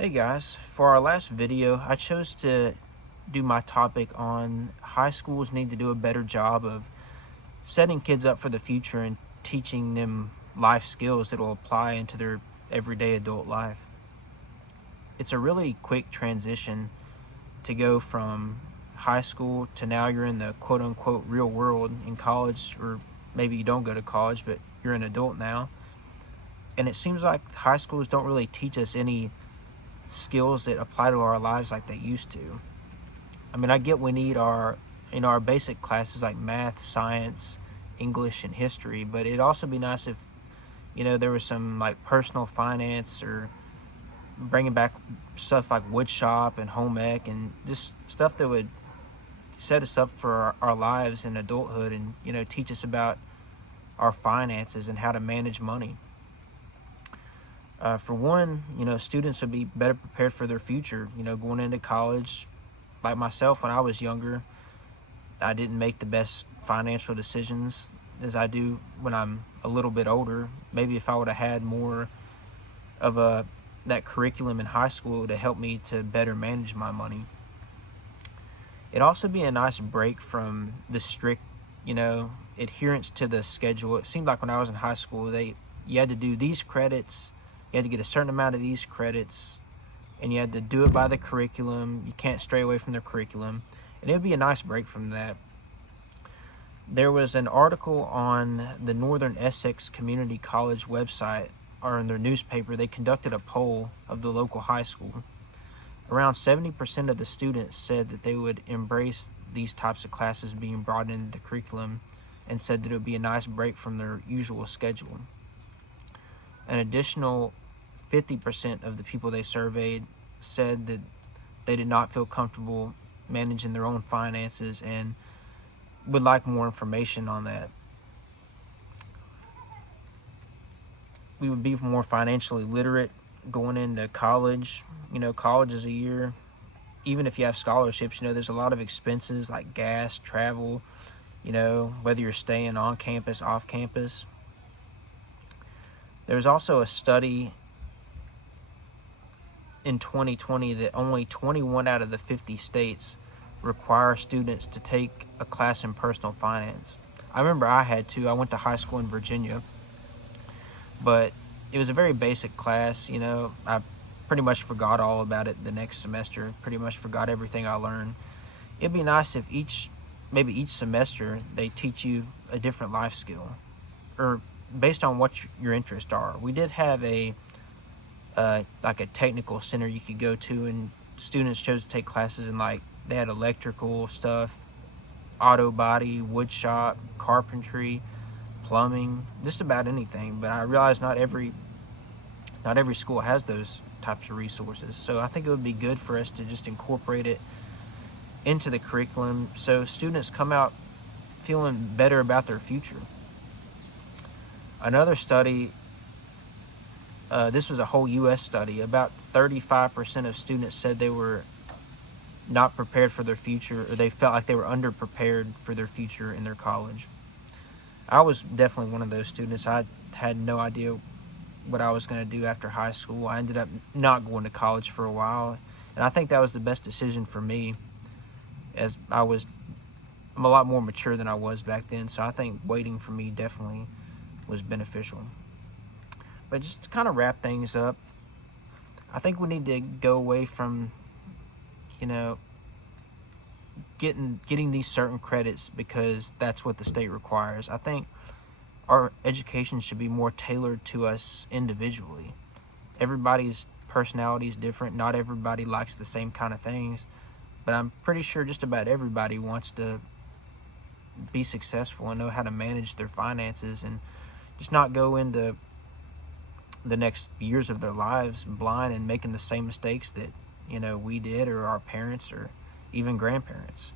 Hey guys, for our last video, I chose to do my topic on high schools need to do a better job of setting kids up for the future and teaching them life skills that will apply into their everyday adult life. It's a really quick transition to go from high school to now you're in the quote-unquote real world in college, or maybe you don't go to college, but you're an adult now. And it seems like high schools don't really teach us any skills that apply to our lives like they used to. I mean, I get we need our basic classes like math, science, English, and history, but it'd also be nice if there was some like personal finance, or bringing back stuff like wood shop and home ec, and just stuff that would set us up for our lives in adulthood, and teach us about our finances and how to manage money. For one, students would be better prepared for their future, going into college. Like myself, when I was younger, I didn't make the best financial decisions as I do when I'm a little bit older. Maybe if I would have had more of that curriculum in high school to help me to better manage my money. It'd also be a nice break from the strict, adherence to the schedule. It seemed like when I was in high school, you had to do these credits. You had to get a certain amount of these credits, and you had to do it by the curriculum. You can't stray away from the curriculum. And it would be a nice break from that. There was an article on the Northern Essex Community College website, or in their newspaper. They conducted a poll of the local high school. Around 70% of the students said that they would embrace these types of classes being brought into the curriculum, and said that it would be a nice break from their usual schedule. An additional 50% of the people they surveyed said that they did not feel comfortable managing their own finances and would like more information on that. We would be more financially literate going into college. College is a year. Even if you have scholarships, there's a lot of expenses like gas, travel, whether you're staying on campus, off campus. There was also a study in 2020 that only 21 out of the 50 states require students to take a class in personal finance. I remember I had to. I went to high school in Virginia, but it was a very basic class. I pretty much forgot all about it the next semester, pretty much forgot everything I learned. It'd be nice if each semester they teach you a different life skill, or based on what your interests are. We did have a technical center you could go to, and students chose to take classes in, like, they had electrical stuff, auto body, wood shop, carpentry, plumbing, just about anything. But I realize not every school has those types of resources. So I think it would be good for us to just incorporate it into the curriculum so students come out feeling better about their future. Another study, this was a whole U.S. study, about 35% of students said they were not prepared for their future, or they felt like they were underprepared for their future in their college. I was definitely one of those students. I had no idea what I was going to do after high school. I ended up not going to college for a while, and I think that was the best decision for me, as I'm a lot more mature than I was back then, so I think waiting for me definitely was beneficial. But just to kind of wrap things up, I think we need to go away from getting these certain credits because that's what the state requires. I think our education should be more tailored to us individually. Everybody's personality is different. Not everybody likes the same kind of things, but I'm pretty sure just about everybody wants to be successful and know how to manage their finances, and just not go into the next years of their lives blind and making the same mistakes that we did, or our parents, or even grandparents.